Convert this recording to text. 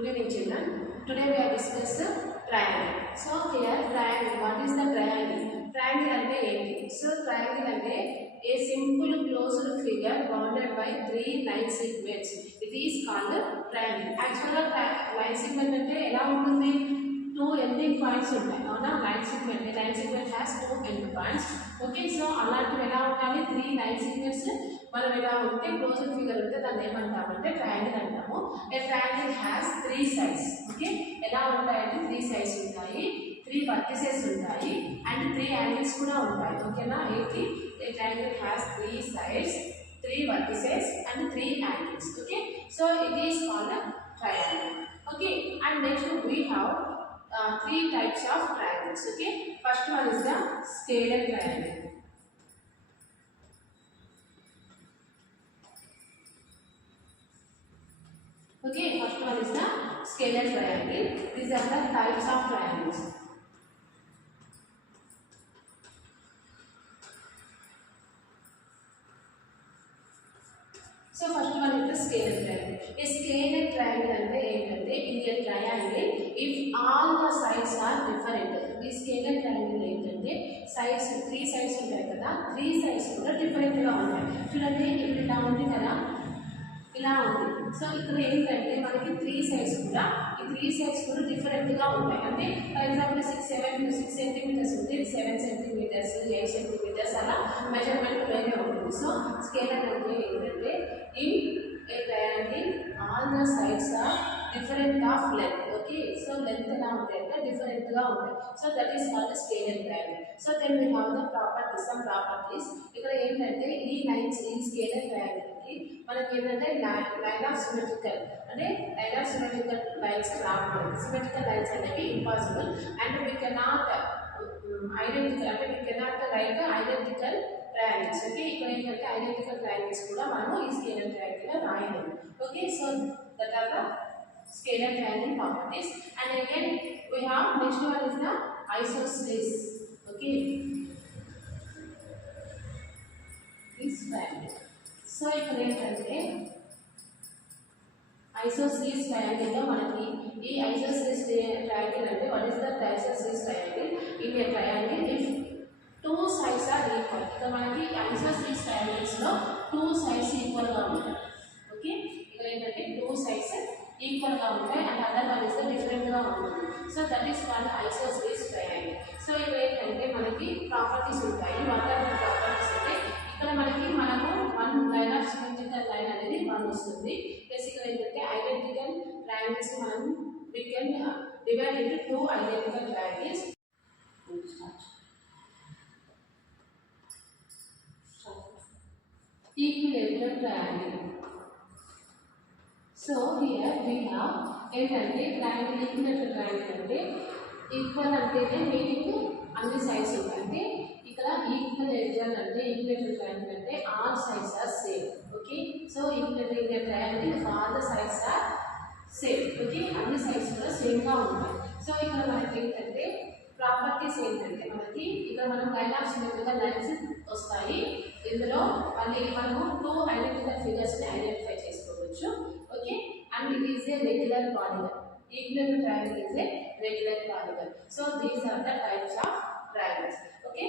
Good evening, children. Today we are discussing triangle. So here triangle. What is the triangle? Triangle ante enti? So triangle ante a simple closed figure bounded by three line segments. It is called triangle. Actually, line segment ante ela untundi? Two ending points ఉంటాయి అవునా line segment has two end points okay so అలాంటివి ఎలా ఉండాలి three line segments మనం ఎలా ఉంటే closed figure ఉంటే దాన్ని ఏమంటామంటే ట్రయాంగిల్ అంటాము a triangle has three sides okay ఎలా ఉంటాయంటే త్రీ సైడ్స్ ఉంటాయి త్రీ వర్టిసెస్ ఉంటాయి అండ్ త్రీ యాంగిల్స్ కూడా ఉంటాయి ఓకేనా ఏంటి a triangle has three sides three vertices and three angles okay so it is called triangle okay and next we have three types of triangles okay first one is the scalar triangle okay first one is the scalar triangle these are the types of triangles so first one is the scalar triangle a scalar triangle ante entante in a triangle if all the sides are different this scalar triangle entante sides three sides ఉంటాయి కదా three sides కూడా different గా ఉంటాయి చూడండి ఇప్పుడు ఇలా ఉంది కదా ఇలా ఉంది సో ఇక్కడ ఏంటంటే మనకి త్రీ సైడ్స్ కూడా ఈ త్రీ సైడ్స్ కూడా డిఫరెంట్ గా ఉంటాయి అంటే ఫర్ ఎగ్జాంపుల్ 6 సెంటీమీటర్స్ ఉంది 7 సెంటీమీటర్స్ 8 సెంటీమీటర్స్ అలా మెజర్మెంట్ వేరే ఉంటుంది సో స్కేలర్ అంటే ఏంటంటే in a triangle all the sides are different of length okay so length ఎలా ఉంటాయి అంటే డిఫరెంట్ గా ఉంటాయి so that is called scalene triangle so then we have the properties some properties ఇక్కడ ఏంటంటే ఈ లైన్స్ ఈ స్కేలర్ ట్రయాంగిల్ కి మనకి ఏంటంటే లైన్ ఆఫ్ సిమెట్రికల్ అంటే లైన్ ఆఫ్ సిమెట్రికల్ లైన్స్ రాకూడదు సిమెట్రికల్ లైన్స్ అనేవి impossible and we cannot identical అంటే we cannot write identical triangles okay ఇక్కడ ఏంటంటే ఐడెంటికల్ ట్రయాంగిల్స్ కూడా మనము ఈ స్కేలర్ ట్రయాంగిల్ రాయలేము okay so that are the scalar triangle properties and again we have next one is the ఐసోస్సీస్ okay this triangle so ఇక్కడ ఏంటంటే ఐసోస్సీస్ ట్రయాంగిల్ లో మనకి ఈ ఐసోస్సీస్ ట్రయాంగిల్ అంటే వాట్ ఇస్ ద ఐసోస్సీస్ triangle in a triangle if two sides are equal ఇక్కడ మనకి ఐసోస్సీస్ ట్రయాంగిల్స్ లో టూ సైడ్స్ ఈక్వల్ గా ఉంటాయి ఓకే ఇక్కడ ఏంటంటే టూ సైడ్స్ ఈక్వల్ గా ఉంటాయి and other one is different గా ఉంటుంది సో దట్ ఈస్ కాల్డ్ ఐసోస్సీస్ ట్రయాంగిల్ సో ఇక్కడ ఏంటంటే మనకి ప్రాపర్టీస్ ఉంటాయి వాట్ ఆర్ ద ప్రాపర్టీస్ అంటే ఇక్కడ మనకి మనము one line of symmetrical line అనేది వన్ వస్తుంది బేసిక్గా ఏంటంటే ఐడెంటికల్ ట్రయాంగిల్స్ మనం we can divide into two identical triangles equilateral triangle so here we have ఏంటంటే ట్రయాంగిల్ ఈక్విలేటరల్ ట్రయాంగిల్ అంటే ఈక్వల్ అంటేనే మీనింగ్ అన్ని సైడ్స్ ఉంటాయి అంటే ఇక్కడ ఈక్విలేటరల్ అంటే ఈక్విలేటరల్ ట్రయాంగిల్ అంటే all sides are same okay so equilateral triangle all the sides are same okay అన్ని సైడ్స్ కూడా సేమ్ గా ఉంటాయి సో ఇక్కడ మనకి ఏంటంటే ప్రాపర్టీస్ ఏంటంటే మనకి ఇక్కడ మనం లైన్ ఆఫ్ సిమెట్రికల్ లైన్స్ వస్తాయి ఇందులో మళ్ళీ మనము టూ ఐడెంటికల్ ఫిగర్స్ ని ఐడెంటిఫై చేసుకోవచ్చు okay and it is a regular polygon equilateral triangle is a regular polygon so these are the types of triangles okay